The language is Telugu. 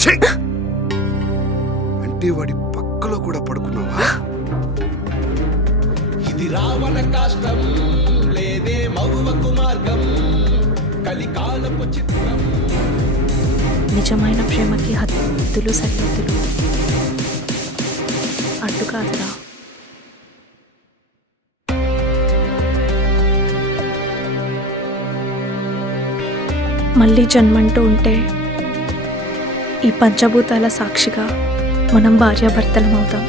ఛీ! అంటే వాడి పక్కలో కూడా పడుకున్నావా? ఇది రావణ కాష్టం లేదే మగువకు మార్గం కలికాలపు చిత్రం. నిజమైన ప్రేమకి హద్దులు సరిహద్దులు అడ్డు కాదురా. మళ్ళీ జన్మంటూ ఉంటే ఈ పంచభూతాల సాక్షిగా మనం భార్యాభర్తలం అవుతాం.